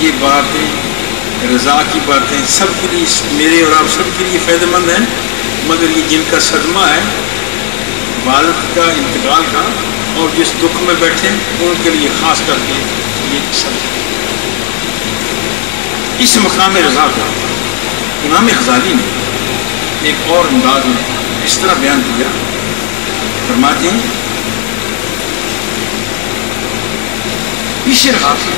یہ باتیں رضا کی باتیں سب کے لیے، میرے اور آپ سب کے لیے فائدہ مند ہیں، مگر یہ جن کا صدمہ ہے والد کا انتقال کا اور جس دکھ میں بیٹھے ان کے لیے خاص کر کے یہ سب اس مقام رضا کو امام غزالی نے ایک اور انداز میں اس طرح بیان کیا، فرماتے ہیں بشر حافظ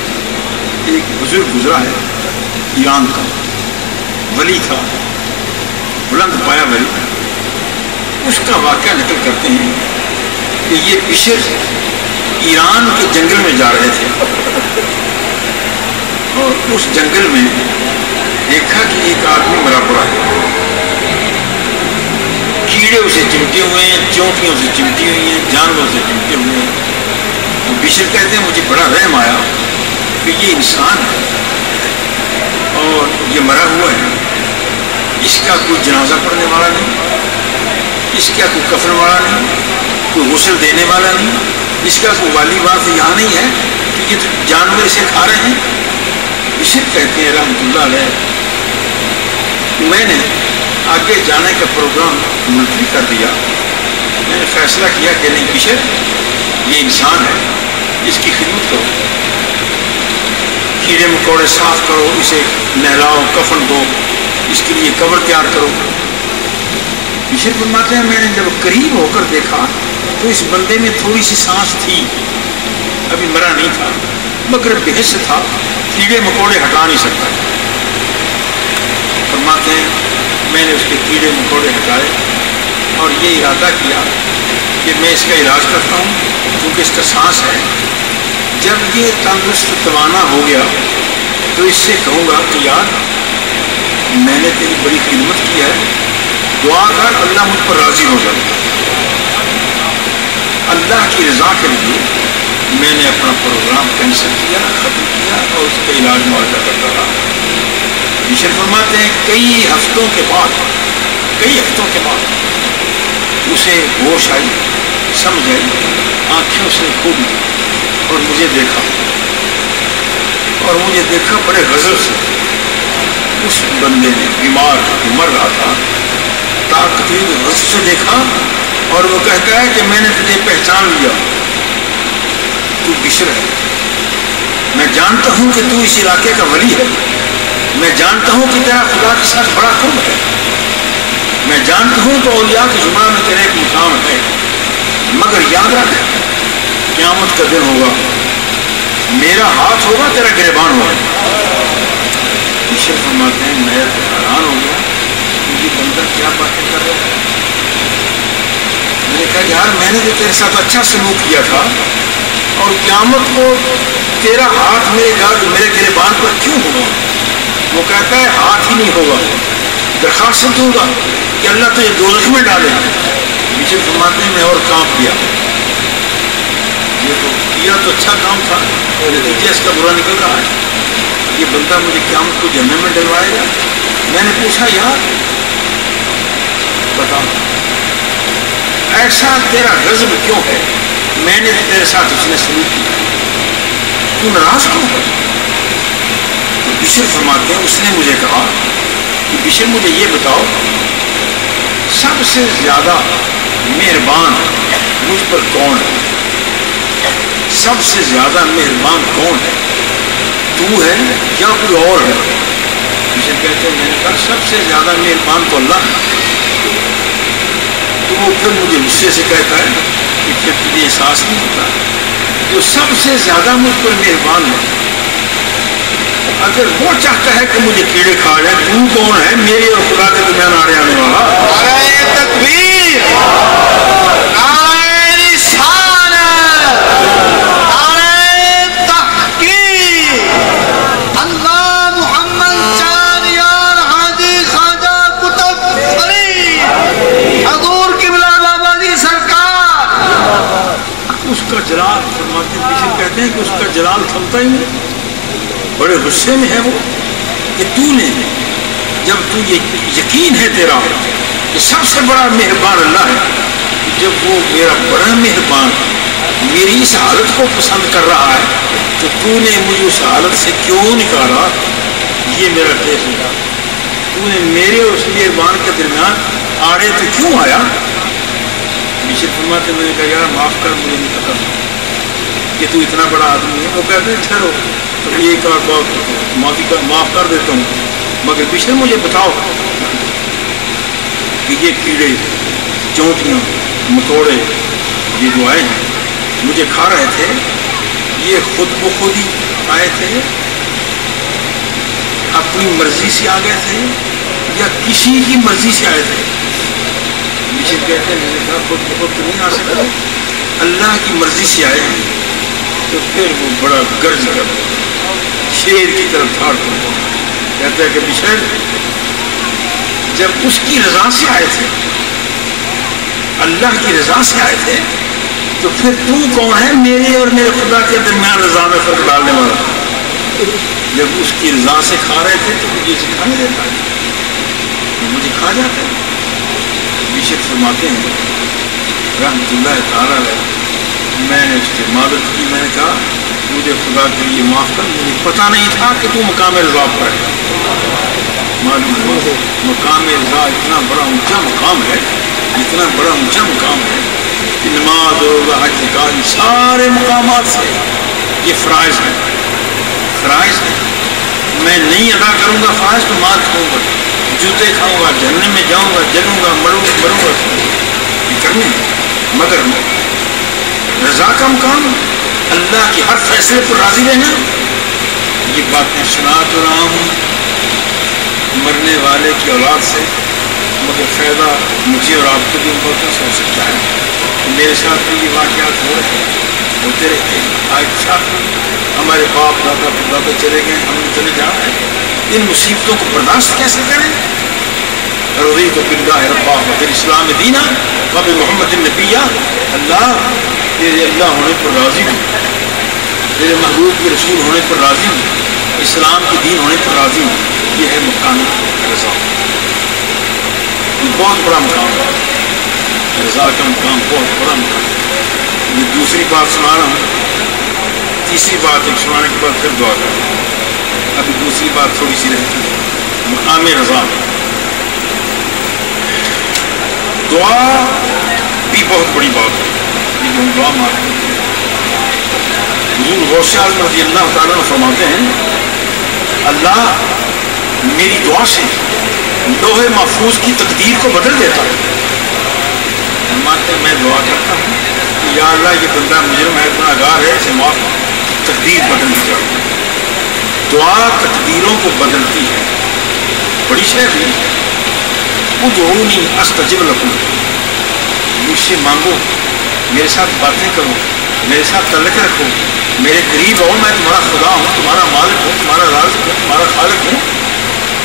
ایک بزرگ گزرا ہے ایران کا، ولی تھا، بلند پایا ولی، اس کا واقعہ نقل کرتے ہیں کہ یہ بشر ایران کے جنگل میں جا رہے تھے اور اس جنگل میں دیکھا کہ ایک آدمی مرا پڑا ہے، کیڑے اسے چمٹے ہوئے ہیں، چونٹیاں اسے چمٹی ہوئی ہیں، جانور سے چمٹے ہوئے ہیں۔ بشر کہتے ہیں مجھے بڑا رحم آیا کہ یہ انسان ہے اور یہ مرا ہوا ہے، اس کا کوئی جنازہ پڑھنے والا نہیں، اس کا کوئی کفن والا نہیں، کوئی غسل دینے والا نہیں، اس کا کوئی والی بات یہاں نہیں ہے کہ یہ تو جانور اسے کھا رہے ہیں۔ بشر کہتے ہیں رحمۃ اللہ علیہ میں نے آگے جانے کا پروگرام منتری کر دیا، میں نے فیصلہ کیا کہ نہیں بشر یہ انسان ہے، اس کی خدمت کرو، کیڑے مکوڑے صاف کرو، اسے نہلاؤ، کفن دو، اس کے لیے قبر تیار کرو۔ بشر فرماتے ہیں میں نے جب قریب ہو کر دیکھا تو اس بندے میں تھوڑی سی سانس تھی، ابھی مرا نہیں تھا مگر بےحس تھا، کیڑے مکوڑے ہٹا نہیں سکتا۔ فرماتے ہیں میں نے اس کے کیڑے مکوڑے ہٹائے اور یہ ارادہ کیا کہ میں اس کا علاج کرتا ہوں کیونکہ اس کا سانس ہے، جب یہ تندرست توانا ہو گیا تو اس سے کہوں گا کہ یار میں نے تیری بڑی خدمت کی ہے، دعا کر اللہ مجھ پر راضی ہو جائے۔ اللہ کی رضا کے لیے میں نے اپنا پروگرام کینسل کیا، ختم کیا اور اس کا علاج معالجہ کرتا رہا۔ بشر فرماتے ہیں کئی ہفتوں کے بعد اسے ہوش آئی، سمجھ آئی، آنکھیں اس نے کھولی اور مجھے دیکھا بڑے غضب سے۔ اس بندے نے بیمار مر رہا تھا، طاقتور غضب سے دیکھا اور وہ کہتا ہے کہ میں نے تجھے پہچان لیا، تو بشر ہے، میں جانتا ہوں کہ تو اس علاقے کا ولی ہے، میں جانتا ہوں کہ تیرا خدا کے ساتھ بڑا قرب ہے، میں جانتا ہوں کہ اولیاء کے زمرہ میں تیرا ایک مقام ہے، مگر یاد رکھ قیامت کا دن ہوگا، میرا ہاتھ ہوگا، تیرا گریبان ہوگا۔ بشر فرماتے ہیں میں حیران ہو گیا کہ یہ بندہ کیا باتیں کر رہا ہے۔ میں نے کہا یار میں نے تو تیرے ساتھ اچھا سلوک کیا تھا اور قیامت کو تیرا ہاتھ میرے گریبان پر کیوں ہوگا؟ وہ کہتا ہے ہاتھ ہی نہیں ہوگا، درخواست دوں گا کہ اللہ تجھے دوزخ میں ڈالے۔ بشر فرماتے ہیں میں اور کانپ گیا، یہ تو کیا تو اچھا کام تھا، نتیجہ اس کا برا نکل رہا ہے، یہ بندہ مجھے قیامت کو جہنم میں ڈلوائے گا۔ میں نے پوچھا یار بتا ایسا تیرا غضب کیوں ہے؟ میں نے تیرے ساتھ اس نے سلوک کیا، تو ناراض کیوں ہے؟ تو بشر فرماتے ہیں اس نے مجھے کہا کہ بشر مجھے یہ بتاؤ سب سے زیادہ مہربان مجھ پر کون ہے؟ سب سے زیادہ مہربان کون ہے؟ تو ہے یا کوئی اور ہے؟ بشر کہتے ہیں میں نے کہا سب سے زیادہ مہربان تو اللہ ہے۔ تو وہ پھر مجھے غصے سے کہتا ہے کہ پھر تجھے احساس نہیں ہوتا جو سب سے زیادہ مجھ پر مہربان ہے، اگر وہ چاہتا ہے کہ مجھے کیڑے کھا جائے، تو کون ہے میرے اور خدا کے درمیان آنے والا؟ نعرہ تکبیر، نعرہ رسالت، نعرہ تحقیق، اللہ محمد چار یار حاجی خواجہ قطب فرید حضور قبلہ بابا جی سرکار۔ اس کا جلال فرماتے ہیں بشر کہتے ہیں کہ اس کا جلال تھمتا ہی نہیں، بڑے غصے میں ہے وہ کہ تو نے جب تو یہ یقین ہے تیرا کہ سب سے بڑا مہربان اللہ ہے، جب وہ میرا بڑا مہربان میری اس حالت کو پسند کر رہا ہے تو تو نے مجھے اس حالت سے کیوں نکالا؟ یہ میرا ٹیسٹ تھا. تو نے میرے اور اس میزبان کے درمیان آڑے تو کیوں آیا؟ بشیر فرماتے میں نے کہا یار معاف کر، مجھے نہیں پتا کہ تو اتنا بڑا آدمی ہے. وہ کہتے ہیں ٹھہرو تو ایک اور بات معاف کر دیتا ہوں، مگر بشیر مجھے بتاؤ کہ یہ کیڑے چونٹیاں مکوڑے یہ جو آئے ہیں مجھے کھا رہے تھے، یہ خود بخود ہی آئے تھے، اپنی مرضی سے آ گئے تھے یا کسی کی مرضی سے آئے تھے؟ بشیر کہتے ہیں میں نے کہا خود بخود تو نہیں آ سکتے، اللہ کی مرضی سے آئے ہیں. تو پھر وہ بڑا گرج کر شیر کی طرف دھاڑ کر کہتا ہے کہ بشیر جب اس کی رضا سے آئے تھے، اللہ کی رضا سے آئے تھے، تو پھر تو کون ہے میرے اور میرے خدا کے درمیان رضا میں فرق ڈالنے والا؟ جب اس کی رضا سے کھا رہے تھے تو مجھے سکھانے دیتا ہے، مجھے کھا جاتا ہے. بشیر فرماتے ہیں رحمۃ اللہ تعالیٰ علیہ، میں نے اس سے مدد کی، میں نے کہا مجھے خدا کے لیے معاف کر، مجھے پتہ نہیں تھا کہ تو مقام رضا پر ہے. معلوم ہے مقام رضا اتنا بڑا اونچا مقام ہے، اتنا بڑا اونچا مقام ہے کہ نماز روزہ حج زکات سارے مقامات سے یہ فرائض ہے، فرائض ہے. میں نہیں ادا کروں گا فرائض تو مار کھاؤں گا، جوتے کھاؤں گا، جہنم میں جاؤں گا، جلوں گا، مروں گا. یہ کرنے مگر رضا کا مقام، اللہ کے ہر فیصلے پر راضی رہنا. یہ باتیں سنا تو رہا ہوں مرنے والے کی اولاد سے، مگر فائدہ مجھے اور آپ کو بھی امپورٹنس ہو سکتا ہے. میرے ساتھ بھی یہ واقعات ہو رہے ہیں، ہوتے رہتے ہیں. اچھا ہمارے باپ دادا پردادا چلے گئے، ہم نے چلے جا رہے ہیں، ان مصیبتوں کو برداشت کیسے کریں؟ رضیت باللہ ربا وبالاسلام دینا وبمحمد النبی. اللہ تیرے اللہ ہونے پر راضی ہوں، تیرے محبوب کے رسول ہونے پر راضی ہوں، اسلام کے دین ہونے پر راضی ہوں. یہ ہے مقام رضا. یہ بہت بڑا مقام ہے، رضا کا مقام بہت بڑا مقام ہے. یہ دوسری بات سنا رہا ہوں، تیسری بات ایک سنانے کے بعد پھر دعا کروں. ابھی دوسری بات تھوڑی سی رہتی ہے. مقام رضا دعا بھی بہت بڑی بات ہے. یہ جو ہم دعا مانگتے ہیں، حضور غوث اعظم رضی اللہ تعالیٰ نے فرماتے ہیں اللہ میری دعا سے لوح محفوظ کی تقدیر کو بدل دیتا ہے. فرماتے ہیں میں دعا کرتا ہوں کہ یا اللہ یہ بندہ مجرم ہے، گناہ گار ہے، اسے معاف کر، تقدیر بدل دی جائے. دعا تقدیروں کو بدلتی ہے. بڑی شے بھی ادعونی استجب لکم، مجھ سے مانگو، میرے ساتھ باتیں کرو، میرے ساتھ تعلق رکھو، میرے قریب آؤ، میں تمہارا خدا ہوں، تمہارا مالک ہوں، تمہارا رازق ہوں، تمہارا خالق ہوں.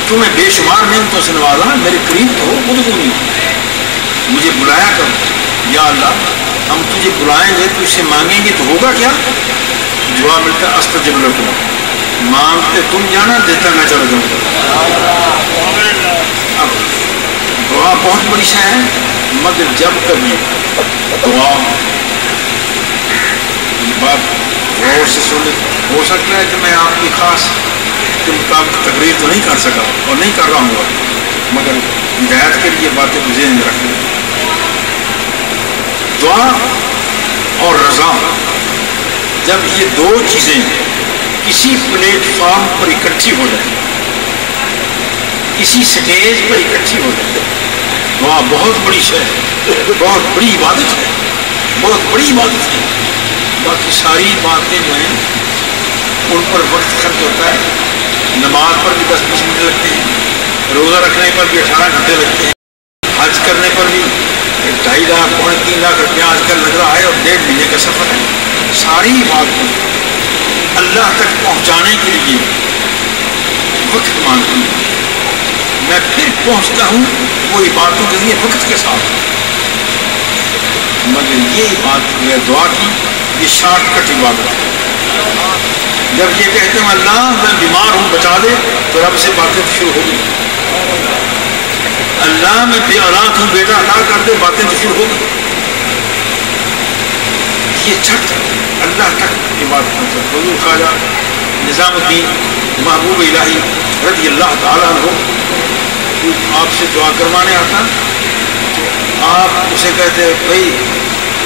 تمہیں بے شمار نعمتوں سے نوازا، میرے قریب تو ہو، ادعونی، مجھے بلایا کرو. یا اللہ ہم تجھے بلائیں گے، تجھ سے مانگیں گے تو ہوگا کیا؟ جواب ملتا استجب لکم، مانگتے تم جانا، دیتا میں چلا جاؤں گا. اب دعا بہت بڑی شے ہے، مگر جب کبھی دعا یہ بات غور سے سن لے، ہو سکتا ہے کہ میں آپ کی خاص کے مطابق تقریر تو نہیں کر سکا اور نہیں کر رہا ہوں، مگر ہدایت کے لیے باتیں کو ذہن میں رکھ لیں. دعا اور رضا جب یہ دو چیزیں کسی پلیٹ فارم پر اکٹھی ہو جائیں، کسی سٹیج پر اکٹھی ہو جائے، دعا بہت بڑی شے ہے، بہت بڑی عبادت ہے، بہت بڑی عبادت ہے. باقی ساری باتیں جو ہیں ان پر وقت خرچ ہوتا ہے. نماز پر بھی 10-20 منٹ لگتے ہیں، روزہ رکھنے پر بھی 18 گھنٹے لگتے ہیں، حج کرنے پر بھی 2.5 لاکھ 3 لاکھ روپیہ آج کل لگ رہا ہے اور 1.5 مہینے کا سفر ہے. ساری باتیں اللہ تک پہنچانے کے لیے وقت مانگتی ہیں. میں پھر پہنچتا ہوں وہ عبادتوں کے لیے وقت کے ساتھ، مگر یہ بات ہے دعا کی، یہ شارٹ کٹ عبادت ہے. جب یہ کہتے ہیں اللہ میں بیمار ہوں بچا دے، تو رب سے باتیں شروع ہو گئی. اللہ میں بے اولاد ہوں بیٹا عطا کر دے، باتیں تو شروع ہو گئی. یہ چھٹ اللہ تک کی بات پہنچا. حضور خواجہ نظام الدین محبوب الہی رضی اللہ تعالیٰ عنہ آپ سے دعا کروانے آتا تو آپ اسے کہتے بھائی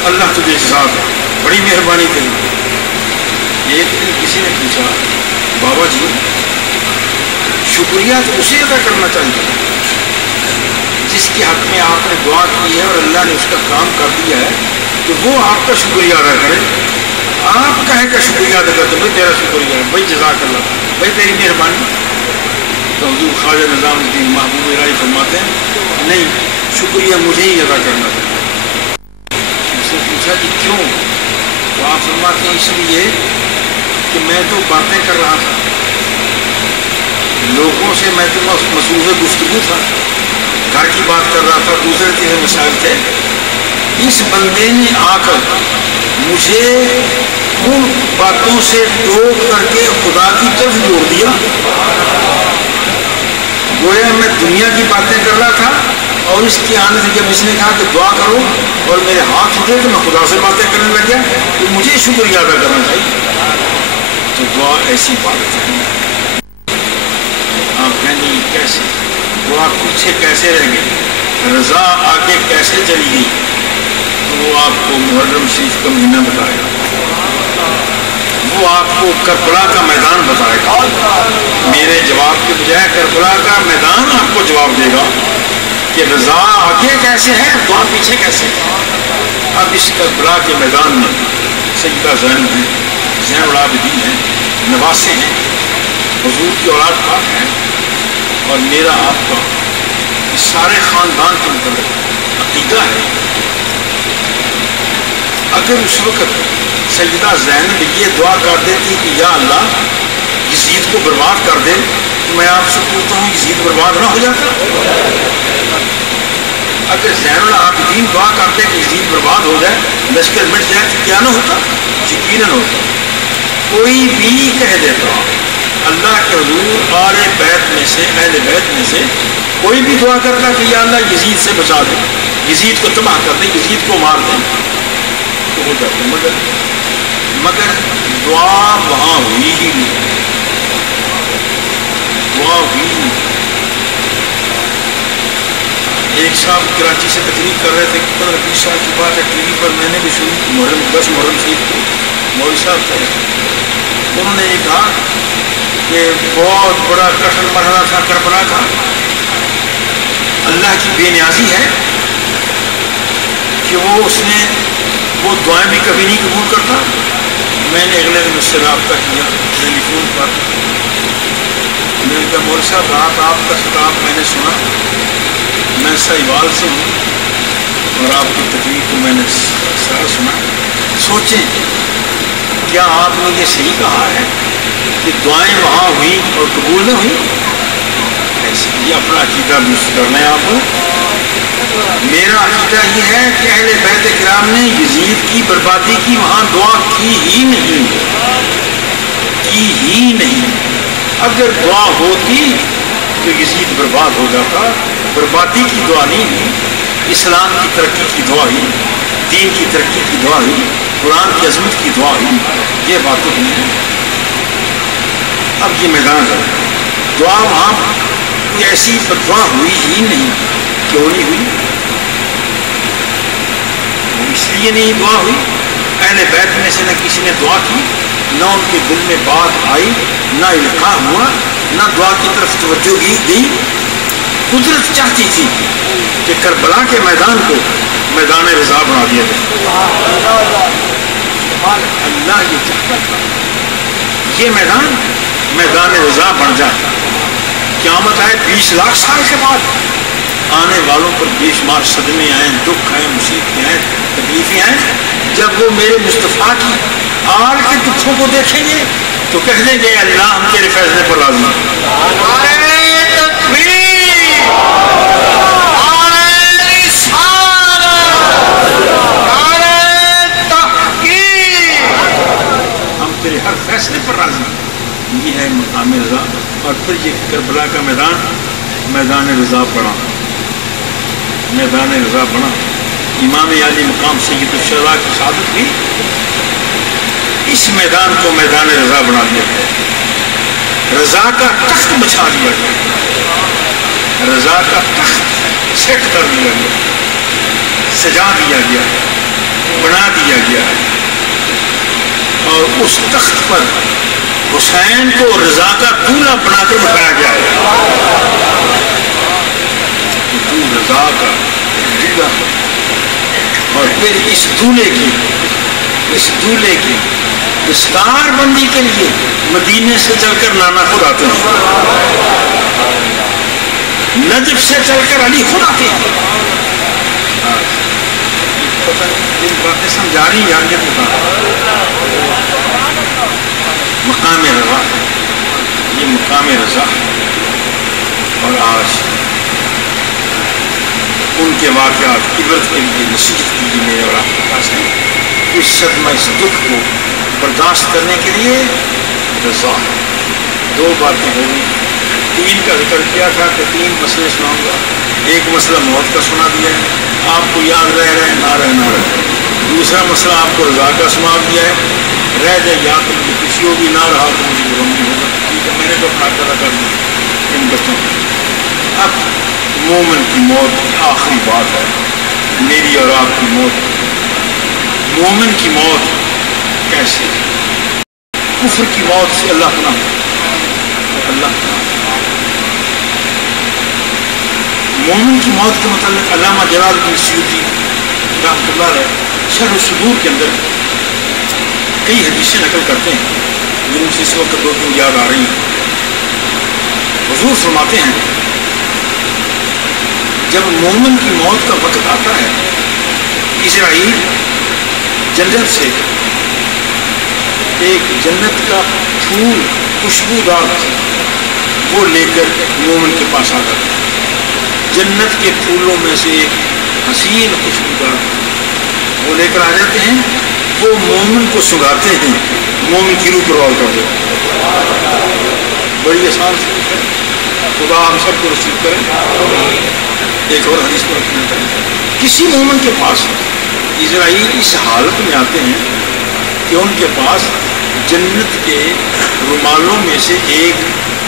اللہ تجھے جزا دے, بڑی مہربانی کری. ایک دن کسی نے پوچھا بابا جی شکریہ تو اسے ادا کرنا چاہیے جس کے حق میں آپ نے دعا کی ہے اور اللہ نے اس کا کام کر دیا ہے, تو وہ آپ کا شکریہ ادا کرے. آپ کہے کا شکریہ ادا کرتے بھائی تیرا شکریہ ہے, بھائی جزاک اللہ, بھائی تیری مہربانی. تو حضور خواجہ نظام الدین محبوب الہی فرماتے ہیں نہیں, شکریہ مجھے ہی ادا کرنا تھا. اس سے پوچھا کہ کیوں؟ تو آپ فرماتے ہیں اس لیے کہ میں تو باتیں کر رہا تھا, لوگوں سے میں تو مصروف گفتگو تھا, گھر کی بات کر رہا تھا, دوسرے تیسرے مسائل تھے. اس بندے نے آ کر مجھے ان باتوں سے ٹوک کر کے خدا کی طرف جوڑ دیا. گویا میں دنیا کی باتیں کر رہا تھا اور اس کے آنے سے جب اس نے کہا کہ دعا کرو اور میرے ہاتھ اٹھے تو میں خدا سے باتیں کرنے لگ گیا, تو مجھے شکریہ ادا کرنا چاہیے. تو دعا ایسی بات ہے. آپ کہیں گے کیسے دعا پیچھے کیسے رہ گئی, رضا آگے کیسے چلی گئی؟ تو وہ آپ کو محرم شریف کا مہینہ بتائے گا, وہ آپ کو کربلا کا میدان بتائے گا. میرے جواب کے بجائے کربلا کا میدان آپ کو جواب دے گا کہ رضا آگے کیسے ہے, دعا پیچھے کیسے ہے. اب اس کربلا کے میدان میں سیدہ زینب ہیں, زین العابدین ہیں, نواسے ہیں, حضور کی اولاد پاک ہیں, اور میرا آپ کا اس سارے خاندان کے متعلق عقیدہ ہے. اگر اس وقت سیدہ زینب یہ دعا کر دیتی کہ یا اللہ یزید کو برباد کر دے, تو میں آپ سے پوچھتا ہوں یزید برباد نہ ہو جاتا؟ اگر زین العابدین دعا کرتے کہ یزید برباد ہو جائے, لشکر مٹ جائے, تو کیا نہ ہوتا؟ یقیناً ہوتا. کوئی بھی کہہ دیتا اللہ کے حضور آل بیت میں سے, اہل بیت میں سے کوئی بھی دعا کرتا کہ یا اللہ یزید سے بچا دے, یزید کو تباہ کر دے, یزید کو مار دے, تو ہو جاتا. مگر دعا وہاں ہوئی ہی نہیں, دعا ہوئی نہیں. ایک صاحب کراچی سے تقریر کر رہے تھے, 15-20 سال کی بات ہے, ٹی وی پر میں نے بھی سنی, محرم شریف کو مولوی صاحب تھے, انہوں نے یہ کہا کہ بہت بڑا کٹھن مرحلہ تھا کربلا کا, اللہ کی بے نیازی ہے کہ اس نے وہ دعائیں بھی کبھی نہیں قبول کرتا. میں نے اگلے دن اس سے رابطہ کیا ٹیلی فون پر, میں نے کہا مولوی صاحب رات آپ کا خطاب میں نے سنا, میں سہیوال سے ہوں اور آپ کی تقریر کو میں نے سارا سنا. سوچیں کیا آپ نے یہ صحیح کہا ہے کہ دعائیں وہاں ہوئی اور قبول نہ ہوئی؟ ایسے یہ اپنا عقیدہ درست کرنا ہے آپ کو. میرا عقیدہ یہ ہے کہ اہل بیت کرام نے یزید کی بربادی کی وہاں دعا کی ہی نہیں. اگر دعا ہوتی تو یزید برباد ہو جاتا. بربادی کی دعا نہیں ہوئی, اسلام کی ترقی کی دعا ہوئی, دین کی ترقی کی دعا ہوئی, قرآن کی عظمت کی دعا ہوئی. یہ باتیں ہوئی ہیں. اب یہ میدان ہے, دعا وہاں کوئی ایسی دعا ہوئی ہی نہیں. کیوں نہیں ہوئی؟ اس لیے نہیں دعا ہوئی, اہل بیت میں سے نہ کسی نے دعا کی, نہ ان کے دل میں بات آئی, نہ القاء ہوا, نہ دعا کی طرف توجہ دی. قدرت چاہتی تھی کہ کربلا کے میدان کو میدان رضا بنا دیا جائے. اللہ یہ چاہتا تھا یہ میدان رضا بن جائے. قیامت آئے 20 لاکھ سال کے بعد, آنے والوں پر بے شمار صدمے آئیں, دکھ آئیں, مصیبتیں آئیں, تکلیفیں آئیں. جب وہ میرے مصطفیٰ کی آل کے دکھوں کو دیکھیں گے تو کہہ دیں گے اللہ ہم تیرے فیصلے پر راضی ہیں. ہر فیصلے پر راضی. یہ ہے مقام رضا. اور پھر یہ کربلا کا میدان رضا بنا, میدان رضا بنا. امام عالی مقام سید الشہداء کی شہادت بھی اس میدان کو میدان رضا بنا دیا گیا، رضا کا تخت بچھا دیا گیا، رضا کا تخت سیٹ کر دیا گیا، سجا دیا گیا، بنا دیا گیا، اور اس تخت پر حسین کو رضا کا دولہا بنا کر بٹھایا گیا ہے۔ تو رضا کا دولہا، اور پھر اس دولہے کی دستار بندی کے لیے مدینے سے چل کر نانا خود آتے ہیں، نجف سے چل کر علی خود آتے ہیں۔ پتہ نہیں ان باتیں سمجھا رہی یا نہیں پتا۔ مقام رضا، یہ مقام رضا، اور آج ان کے واقعات عبرت کے لیے نصیحت کی میرے اور آپ کے پاس ہے۔ اس صدمہ، اس دکھ کو برداشت کرنے کے لیے رضا ہے۔ دو باتیں ہو گئی، تین کا ذکر کیا تھا کہ تین مسئلے سناؤں گا۔ ایک مسئلہ موت کا سنا دیا ہے، آپ کو یاد رہ رہے نہ رہے۔ دوسرا مسئلہ آپ کو رضا کا سنا دیا ہے، رہ جائے یا تو مجھے خوشی ہوگی، نہ رہا تو مجھے غم نہیں ہوگا۔ ٹھیک ہے، میں نے تو اپنا ادا کر دیا ان بچوں کو۔ اب مومن کی موت کی آخری بات ہے، میری اور آپ کی موت۔ مومن کی موت کیسے؟ کفر کی موت سے اللہ پناہ، اللہ پناہ۔ مومن کی موت کے متعلق علامہ جلال الدین سیوطی رحمۃ اللہ علیہ شرح الصدور کے اندر کئی حدیثیں نقل کرتے ہیں، جن سے اس وقت دو تین یاد آ رہی ہیں۔ حضور فرماتے ہیں جب مومن کی موت کا وقت آتا ہے، اسرائیل جنت سے ایک جنت کا پھول خوشبودار وہ لے کر مومن کے پاس آتا ہے۔ جنت کے پھولوں میں سے ایک حسین خوشبودار وہ لے کر آ جاتے ہیں، وہ مومن کو سنگھاتے ہیں، مومن کی روح پروال کر دیتے۔ بڑی آسان سوچ ہے، خدا ہم سب کو نصیب کرے۔ ایک اور حدیث کو رکھنا چاہیے، کسی مومن کے پاس اسرائیل اس حالت میں آتے ہیں کہ ان کے پاس جنت کے رومالوں میں سے ایک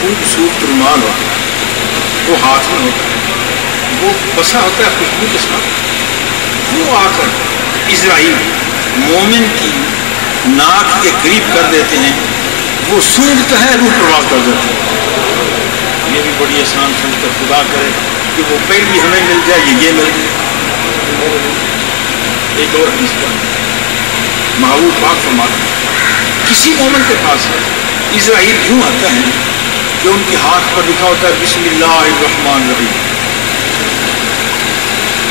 خوبصورت رومال ہوتا ہے، وہ ہاتھ میں ہوتا ہے، وہ بسا ہوتا ہے خوشبو کے ساتھ۔ وہ آ کر اسرائیل مومن کی ناک کے قریب کر دیتے ہیں، وہ سونگتا ہے، روح پرواز کر دیتے ہیں۔ یہ بھی بڑی آسان سن کر خدا کرے کہ وہ پہلی ہمیں مل جائے، یہ مل جائے۔ ایک اور حدیث پر محبوب پاک فرماتے ہیں کسی مومن کے پاس اسرائیل یوں آتا ہے کہ ان کے ہاتھ پر لکھا ہوتا ہے بسم اللہ الرحمن الرحیم،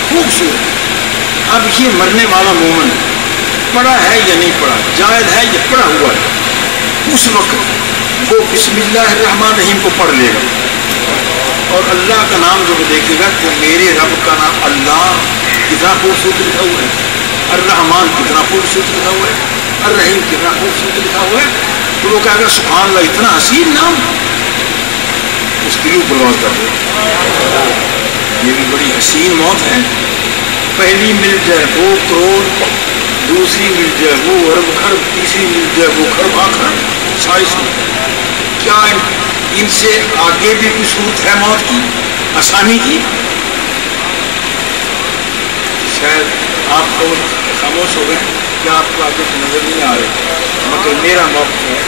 خوبصورت۔ اب یہ مرنے والا مومن پڑھا ہے یا نہیں پڑھا، جائز ہے یا پڑھا ہوا ہے، اس وقت وہ بسم اللہ الرحمن الرحیم کو پڑھ لے گا، اور اللہ کا نام جو وہ دیکھے گا کہ میرے رب کا نام اللہ کتنا خوبصورت لکھا ہوا ہے، الرحمن کتنا خوبصورت لکھا ہوا ہے، الرحیم کتنا خوبصورت لکھا ہوا ہے، تو وہ کہے گا سبحان اللہ اتنا حسین نام، اس کی روح پرواز کر دے۔ یہ بھی بڑی حسین موت ہے، پہلی مل جائے وہ کروڑ، دوسری مل جائے وہ ارب خرب، تیسری مل جائے وہ خرب آخر 600۔ کیا ان سے آگے بھی کوئی صورت ہے موت کی، آسانی کی؟ شاید آپ خاموش ہو گئے کہ آپ کو آگے نظر نہیں آ رہے، مگر میرا موقف ہے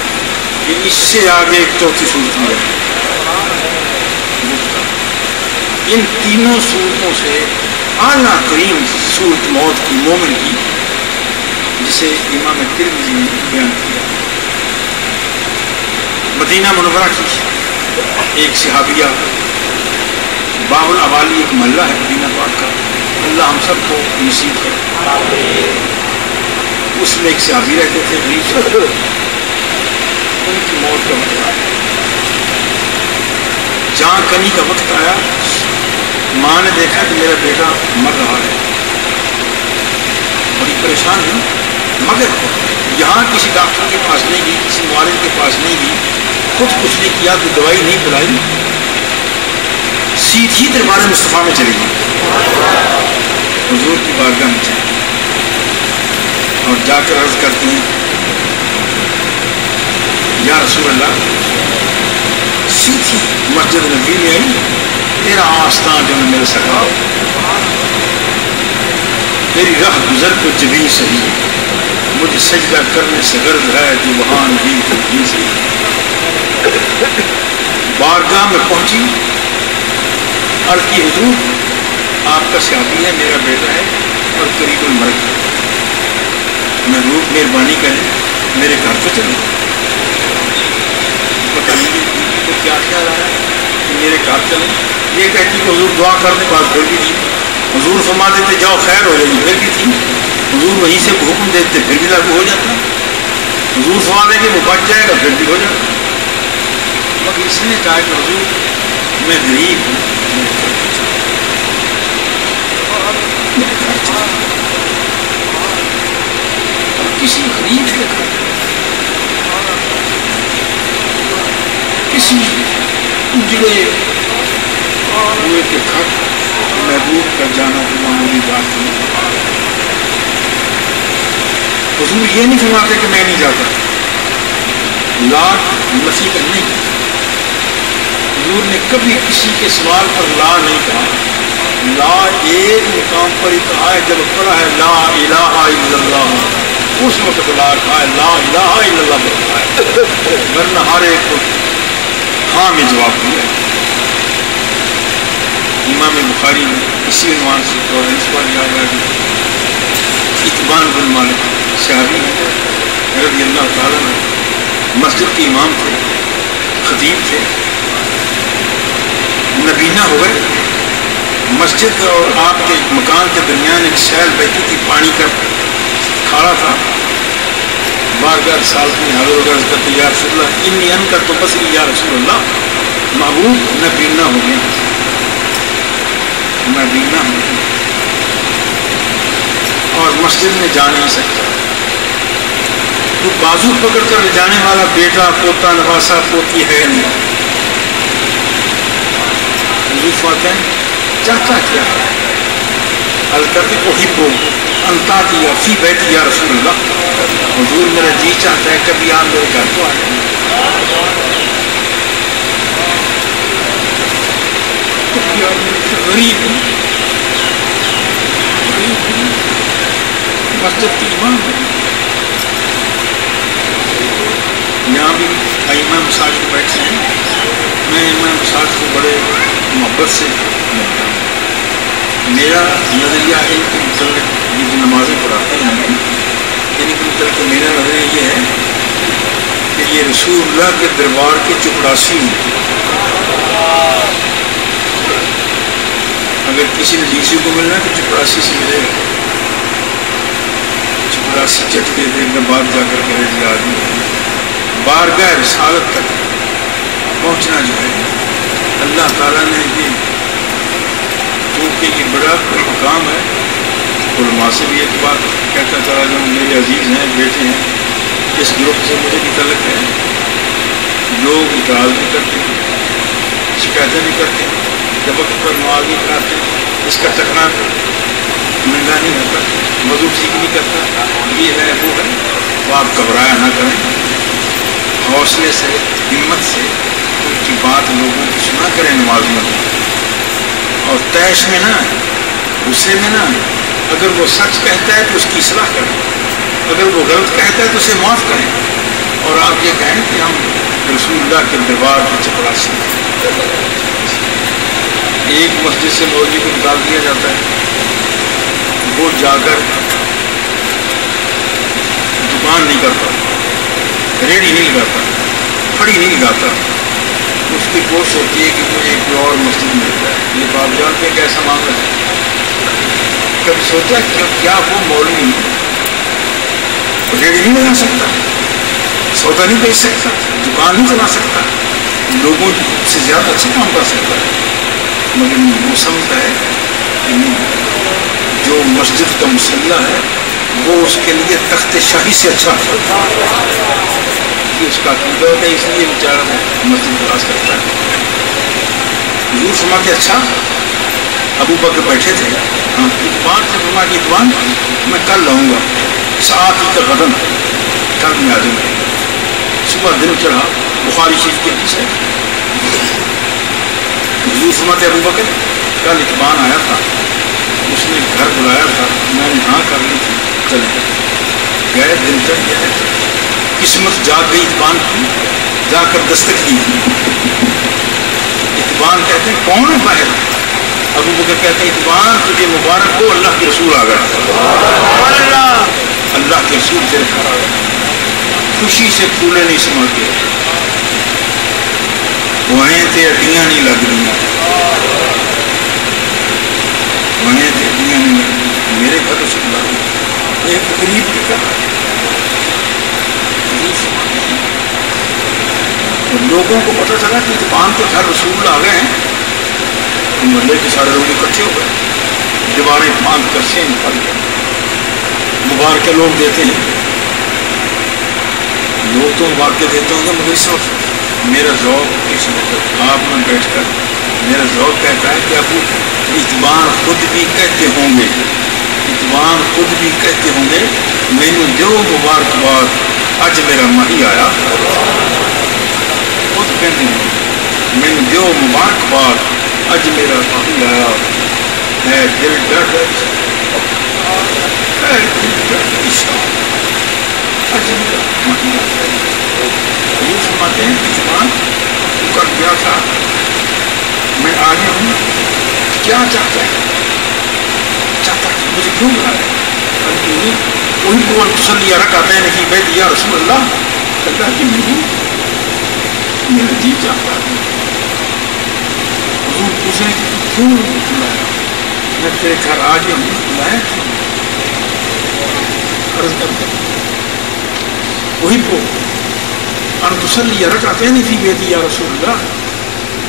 کہ اس سے آگے ایک چوتھی صورت بھی ہے۔ ان تینوں صورتوں سے اعلیٰ ترین صورت موت کی مومن کی، جسے امام ترمذی نے بیان کیا، مدینہ منورہ کی ایک صحابیہ، باب العوالی ایک محلہ ہے مدینہ پاک کا، اللہ ہم سب کو نصیب کرے۔ اس میں ایک صحابی رہتے تھے غریب سے، ان کی موت کا وقت آیا، جہاں کنی کا وقت آیا، ماں نے دیکھا کہ میرا بیٹا مر رہا ہے، بڑی پریشان ہوئی، مگر یہاں کسی ڈاکٹر کے پاس نہیں گئی، کسی معالج کے پاس نہیں گئی، خود کچھ نہیں کیا، کوئی دوائی نہیں پلائی، سیدھی دربار مصطفیٰ میں چلی گئی۔ حضور کی بارگاہ میں جائیں اور جا کر عرض کرتے ہیں یا رسول اللہ سیدھی مسجد نبی میں آئی تیرا آستان جو میرے سکا تیری راہ گزر کو جبیں صحیح مجھے سجدہ کرنے سے غرض ہے جو وہاں نہیں تو بھی صحیح بارگاہ میں پہنچی عرض کی حضور آپ کا صحابی ہے میرا بیٹا ہے اور قریب المرگ ہے محبوب مہربانی کریں میرے گھر پہ چلیں پتہ نہیں کو کیا خیال آیا کہ میرے گھر چلیں یہ کہتی کہ حضور دعا کرنے بعد پھر بھی تھی حضور فرما دیتے جاؤ خیر ہو جائے گی پھر بھی تھی حضور وہیں سے حکم دیتے پھر بھی لاگو ہو جاتا حضور فرما دیں کہ وہ بچ جائے گا پھر بھی ہو جاتا مگر اس نے کہا کہ حضور میں غریب ہوں کسی غریب کے گھر کسی اجڑے ہوئے کے گھر محبوب کا جانا تو معمولی بات نہیں حضور یہ نہیں فرماتے کہ میں نہیں جاتا لا نفی کا نہیں حضور نے کبھی کسی کے سوال پر لا نہیں کہا لا ایک مقام پر ہی کہا ہے جب پڑھا ہے لا الہ الا اللہ اس وقت لا کہا ہے لا الہ الا اللہ پر کہا ہے ورنہ ہر ایک کو ہاں میں جواب دیا ہے امام بخاری نے اسی عنوان سے اور اس بار یاد آ گئی اتبان بن مالک صحابی رضی اللہ تعالیٰ نے مسجد کے امام تھے خطیب تھے نبینا ہو گئے مسجد اور آپ کے مکان کے درمیان ایک سیل بہتی تھی پانی کا کھاڑا تھا بارگاہ سال کی حضرت عرض کرتے یا رسول اللہ انی ان کا تو بصری یا رسول اللہ محبوب نبینا ہو گیا نبینا ہو گیا اور مسجد میں جا نہیں سکتا تو بازو پکڑ کر لے جانے والا بیٹا پوتا نواسا پوتی ہے نہیں حضور فرماتے ہیں چاہتا کیا ہے الکرتی کو ہی کو انتا کیا فی بیٹی یا رسول اللہ حضور میرا جی چاہتا ہے کبھی آپ میرے گھر کو آئے غریب ہوں مسجد کی امام ہے یہاں بھی امام مساجد بیٹھے ہیں میں امام مساجد کو بڑے محبت سے ملتا ہوں میرا نظریہ ان کے متعلق یہ جو نمازیں پڑھاتے ہیں ان کے متعلق میرا نظریہ یہ ہے کہ یہ رسول اللہ کے دربار کے چپڑاسی ہیں اگر کسی نے ڈی سی کو ملنا تو چپڑاسی سے ملے گا چپڑاسی چٹ کے دے گا بعد جا کر کرے گا آدمی بارگاہ رسالت تک پہنچنا جو ہے اللہ تعالیٰ نے یہ کیونکہ یہ بڑا مقام ہے علماء سے بھی ایک بات کہتا چلا جو میرے عزیز ہیں بیٹے ہیں اس گروپ سے مجھے بھی تعلق ہے لوگ اعتراض بھی کرتے ہیں شکایتیں بھی کرتے ہیں جب وقت پر نماز نہیں کراتے اس کا ٹکنا ننگا نہیں ہوتا وضو ٹھیک نہیں کرتا یہ ہے وہ ہے تو آپ گھبرایا نہ کریں حوصلے سے ہمت سے ان کی بات لوگوں کی سنا کریں نماز میں اور تیش میں نہ غصے میں نہ اگر وہ سچ کہتا ہے تو اس کی اصلاح کریں اگر وہ غلط کہتا ہے تو اسے معاف کریں اور آپ یہ کہیں کہ ہم رسول اللہ کے دربار کے چپڑاسی ہیں ایک مسجد سے مولوی کو نکال دیا جاتا ہے وہ جا کر دکان نہیں کرتا ریڑھی نہیں لگاتا پھڑی نہیں لگاتا اس کی کوشش ہوتی ہے کہ مجھے کوئی اور مسجد مل جائے یہ آپ جانتے ہیں کیسا معاملہ ہے کبھی سوچا کہ کیا وہ مولوی ریڑھی نہیں لگا سکتا سودا نہیں بیچ سکتا دکان نہیں چلا سکتا لوگوں سے زیادہ اچھا کام کر سکتا ہے مگر وہ سمجھتا ہے کہ جو مسجد کا مسلح ہے وہ اس کے لیے تخت شاہی سے اچھا ہے اس کا عقیدہ ہوتا ہے اس لیے بیچارہ مسجد خلاص کرتا ہے حضور فرماتے اچھا ابو بکر بیٹھے تھے، اتبان سے فرمایا کہ اتبان میں کل رہوں گا، ساتھ ہی کا غدن، کل میں آ جاؤں گا۔ صبح دن چڑھا، بخاری شریف کی حدیث ہے، حضور فرماتے ابو بکر کل اتبان آیا تھا، اس نے گھر بلایا تھا، میں نے ہاں کر لی تھی، چلے گئے، دن چڑھ گیا، قسمت جاگ گئی اتبان کی، جا کر دستک دی۔ اتبان کہتے ہیں کون ہے باہر؟ ابو بکر کہتے ہیں اتبان تجھے مبارک ہو، اللہ کے رسول آ گئے، اللہ کے رسول تیرے گھر آ گئے، خوشی سے پھولے نہیں سماتے، وہیں تے اڈیاں نہیں لگ رہی، وہیں تے اڈیاں نہیں لگ رہی، میرے گھر رسول اللہ ایک غریب کے گھر لوگوں کو پتہ چلا کہ اتبان کے گھر رسول اللہ آ گئے ہیں، محلے کے سارے لوگ اکٹھے ہو گئے، دیواریں باندھ کر سین پڑ گئے، مبارکے لوگ دیتے ہیں، لوگ تو مبارکے دیتے ہوں گے، مگر اس وقت میرا ذوق اس وقت آپ میں بیٹھ کر میرا ذوق کہتا ہے کہ ابو اتبان خود بھی کہتے ہوں گے، اتبان خود بھی کہتے ہوں گے مینو دیو مبارکباد، اج میرا ماہی آیا، خود کہتے ہیں مینو دیو مبارکباد، اج میرا ماہی آیا، ہے دل ڈر یہ فرماتے ہیں کہ اتبان کر گیا تھا، میں آگے ہوں، کیا چاہتا ہے، چاہتا کہ مجھے کیوں بلایا، وہی کو تسلی رکھاتے ہیں کہ بیت یا رسول اللہ، اللہ کی میرا جی چاہتا ہے، حضور پوچھیں کہ کیوں بلایا، میں تیرے گھر آ گیا ہوں، بلایا عرض کرتا وہی کو ان تسلی رکھاتے ہیں فی بیتی یا رسول اللہ،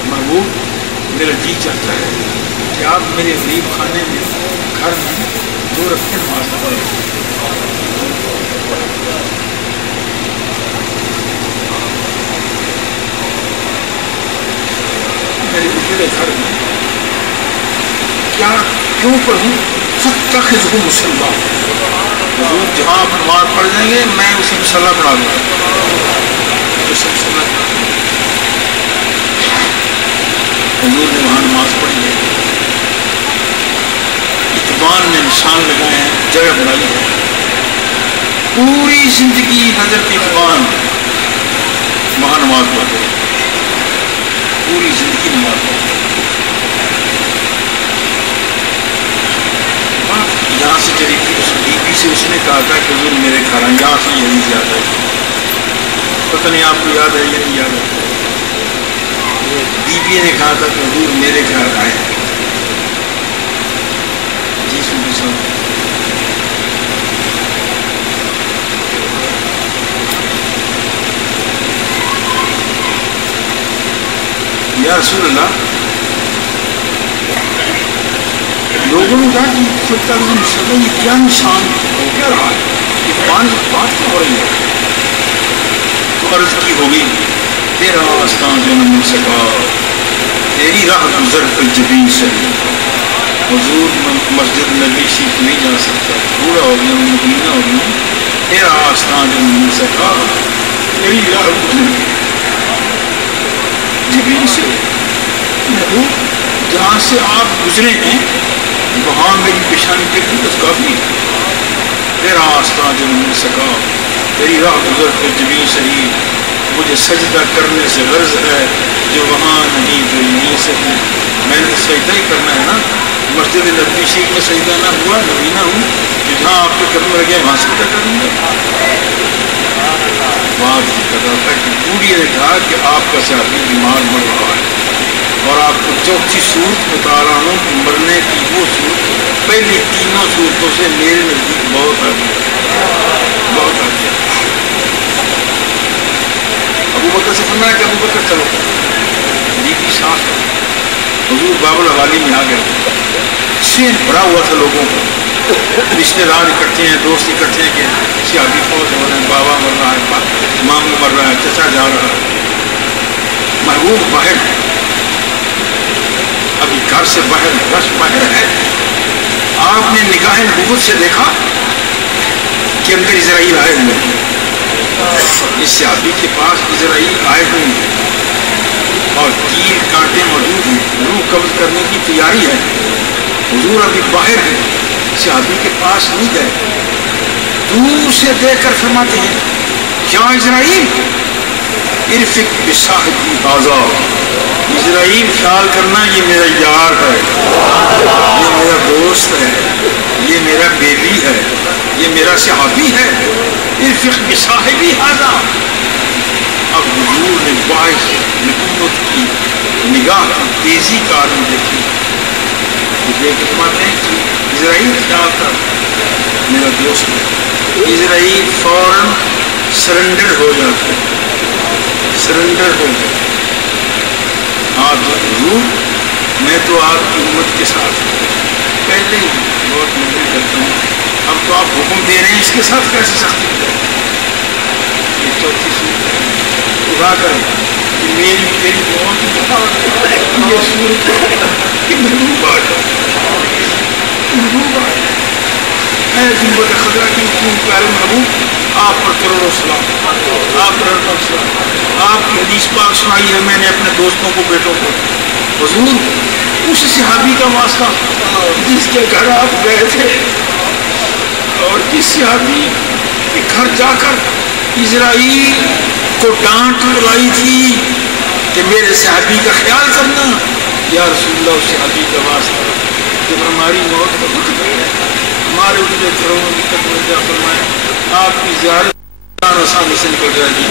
محبوب میرا جی چاہتا ہے کہ آپ میرے غریب خانے میں گھر میں 2 رکعت نماز پڑھیں، میرے اجڑے گھر میں کیا کیوں پڑھوں، فاتخذہ مصلی، حضور جہاں آپ نماز پڑھ جائیں گے میں اسے مصلی بنا دوں گا، حضور نے وہاں نماز پڑھی ہے، اتبان نے نشان لگائے ہیں، جگہ بنائی ہے، پوری زندگی حضرت اتبان وہاں نماز پڑھتے، پوری زندگی نماز پڑھتے، یہاں سے چلی تھی اس بی بی سے، اس نے کہا تھا کہ حضور میرے گھر آئیں، یہاں سے یہی زیادہ ہے، پتہ نہیں آپ کو یاد ہے یا نہیں یاد ہے، بی بی نے کہا تھا کہ حضور میرے گھر آئے، جی سنی سن یا رسول اللہ، لوگوں نے کہا کہ یہ کیا نشان ہو کیا رہا ہے، اتبان بات کیا ہو رہی ہے، تو عرض کی ہوگی تیرا آستان جو نہ مل سکا، تیری راہ گزر کر جبین سے، حضور مسجد نبی شریف نہیں جا سکتا، بوڑھا ہو گیا مدینہ ہو گیا، تیرا آستان جو نہ مل سکا، تیری راہ گزر جبین سے، جہاں سے آپ گزرے ہیں وہاں میری پیشانی ٹکی بس کافی ہے، تیرا آستان جو نہ مل سکا، تیری راہ گزر کر جبین سہی، مجھے سجدہ کرنے سے غرض ہے جو وہاں نہیں جو یہیں سے ہے، میں نے سجدہ ہی کرنا ہے نا، مسجد نبوی شریف میں سجدہ نہ ہوا، نبی نہ ہوں، کہ جہاں آپ کے قدم لگے وہاں سجدہ کروں گا۔ بات کی قدر تھا کہ بوڑھی نے کہا کہ آپ کا صحابی بیمار مر رہا ہے، اور آپ کو چوتھی صورت بتا رہا ہوں کہ مرنے کی وہ صورت پہلی 3 صورتوں سے میرے نزدیک بہت آگے، بہت آگے۔ ابو بکر سے فرمایا کہ ابو بکر چلو، بی بی صاف ہے، حضور باب الحوالی میں آ گئے، سین بھرا ہوا تھا لوگوں کو، رشتے دار اکٹھے ہیں، دوست اکٹھے ہیں کہ صحابی فوت ہو رہے ہیں، بابا مر رہا ہے، ماموں مر رہا ہے، چچا جا رہا ہے، محبوب باہر ابھی گھر سے باہر بس باہر ہے. آپ نے نگاہ نبوت سے دیکھا کہ اندر اسرائیل آئے ہوئے ہیں. اس صحابی کے پاس اسرائیل آئے ہوئے ہیں اور تیر کانٹے موجود ہیں, روح قبض کرنے کی تیاری ہے. حضور ابھی باہر ہے, صحابی کے پاس نہیں گئے. دور سے دیکھ کر فرماتے ہیں یا اسرائیل ارفق بصاحبی ھذا, اسرائیل خیال کرنا یہ میرا یار ہے, یہ میرا دوست ہے, یہ میرا بیبی ہے, یہ میرا صحابی ہے. ارفق بصاحبی ھذا. اب حضور نے باعث نبوت کی نگاہ کی تیزی کا عالم دیکھی. دیکھ فرماتے ہیں کہ اسرائیل خیال کر میرا دوست ہے. اسرائیل فوراً سرنڈر ہو جاتا ہے, سرنڈر ہو گیا. آپ حضور میں تو آپ کی امت کے ساتھ پہلے ہی بہت مدد کرتا ہوں, اب تو آپ حکم دے رہے ہیں اس کے ساتھ کیسے سختی کریں. یہ چوتھی صورت ہے. خدا کرے کہ میری تیری موت یہ صورت کہ محبوب آ جائے, محبوب آ جائے. اے جنبت خضرہ کی حکومت پیارے محبوب آپ پر کروڑوں سلام, آپ پر اربوں سلام. آپ کی حدیث پاک سنائی ہے میں نے اپنے دوستوں کو, بیٹوں کو. حضور اس صحابی کا واسطہ جس کے گھر آپ گئے تھے اور جس صحابی کے گھر جا کر اسرائیل کو ڈانٹ لائی تھی کہ میرے صحابی کا خیال کرنا. یا رسول اللہ اس صحابی کا واسطہ جب ہماری موت کا وقت ہے ہمارے اپنے گھروں میں قدم جا فرمائے, آپ کی زیارت آسانی سے نکل جائے گی.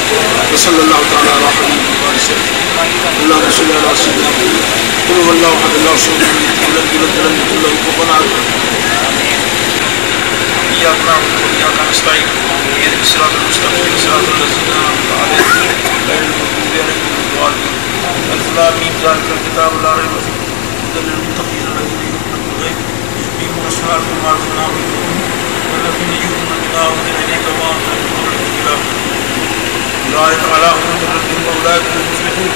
صلی اللہ تعالیٰ علیہ وسلم. اللہ رسول اللہ سیدنا قل اللہ احد اللہ الصمد لم یلد ولم یکن له کفوا احد. ایاک نعبد وایاک نستعین اهدنا الصراط المستقیم صراط الذین انعمت علیہم غیر المغضوب علیہم ولا الضالین. الف لام میم ذلک الکتاب لا ریب فیہ ھدی للمتقین الذین یؤمنون بالغیب یقیمون الصلاة ومما رزقناهم ينفقون والذین یؤمنون بما انزل الیک وما انزل من قبلک أولئك على هدى من ربهم وأولئك هم المفلحون.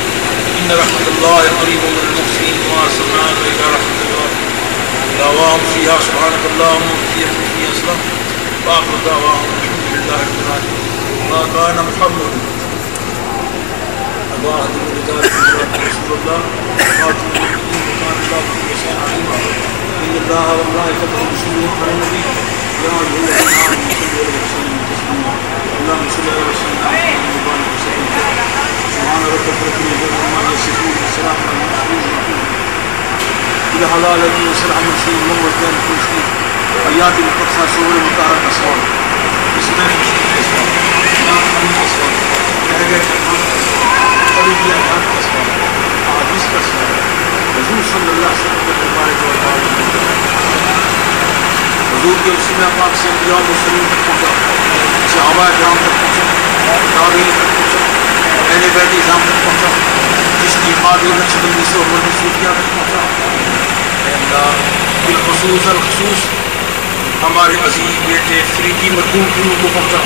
إن رحمة الله قريب من المحسنين وما أرسلناك إلا رحمة للعالمين. دعواهم فيها سبحانك اللهم وبحمدك فيها سلام وآخر دعواهم الحمد لله رب العالمين. ما كان محمد أبا أحد من رجالكم رسول الله خاتم النبيين وكان الله بكل شيء عليما. إن الله وملائكته يصلون على النبي يا أيها الذين آمنوا صلوا عليه وسلموا تسليما. اللهم صل على سيدنا محمد وعلى آله وصحبه. سبحان ربك رب العزة عما يصفون وسلام على المرسلين إلى حلال الذي وصل عن المرسلين من وجدان كل شيء آيات القدس سور مطهرة أسوار اسمه أسوار نام حمد أسوار لهجة الحمد قريبية الحمد أسوار أحاديث أسوار رسول صلى الله عليه وسلم تبارك وتعالى. حضور کے وسیلہ پاک سے انبیاء و مرسلین تک پہنچا, صحابہ کرام تک پہنچا, تابعین تک پہنچا, اہل بیت اعظام تک پہنچا, جس کی قادر نقشبندی سے عمر صوفیہ تک پہنچا. اے اللہ بالخصوص الخصوص ہمارے عزیز بیٹے فریدی مرحوم کی روح کو پہنچا.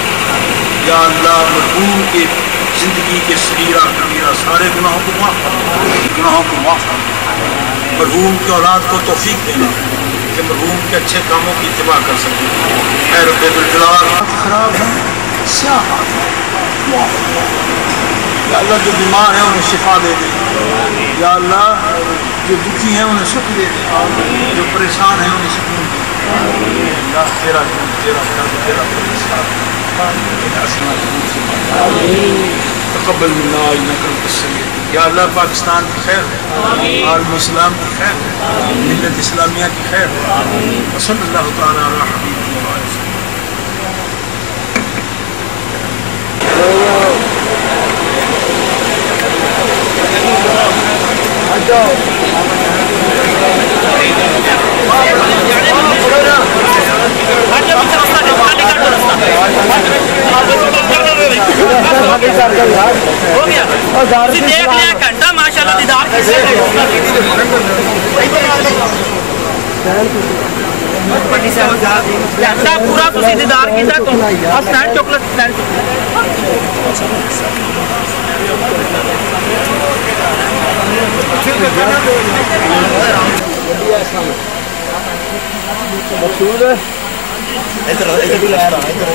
یا اللہ مرحوم کے زندگی کے صغیرہ کبیرہ سارے گناہوں کو معاف کرنا, گناہوں کو معاف کرنا. مرحوم کی اولاد کو توفیق دینا کہ مرحوم کے اچھے کاموں کی اتباع کر سکیں. اے رب الجلال خراب ہیں, سیاہ یا اللہ جو بیمار ہیں انہیں شفا دے دیں. یا اللہ جو دکھی ہیں انہیں سکھ دے دیں, جو پریشان ہیں انہیں سکون دے. اللہ تیرا دین تیرا کرم تیرا پریشان تقبل منا انک انت السمیع. یا اللہ پاکستان کی خیر, عالم اسلام کی خیر, ملت اسلامیہ کی خیر. صلی اللہ تعالیٰ علی حبیبہ وآلہ ہو گیا دیکھ لیا گھنٹہ ماشاءاللہ دیدار گھنٹہ پورا تسی دیدار کیتا تو اسٹینڈ چاکلیٹ اسٹینڈ مقصود ہے ادھر ادھر بھی لے رہا ادھر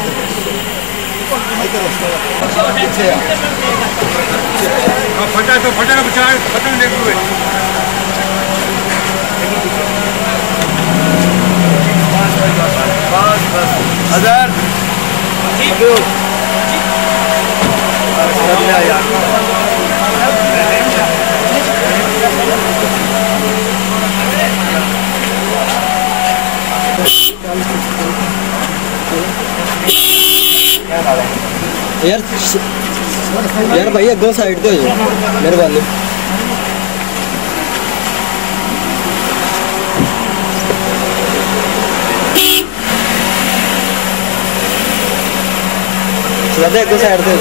پیچھے پھٹا تو پھٹا نہ بچا پھٹا دیکھ ہوئے ہزار یار بھائی دو سائڈ تو مہربانی دو سائڈ تو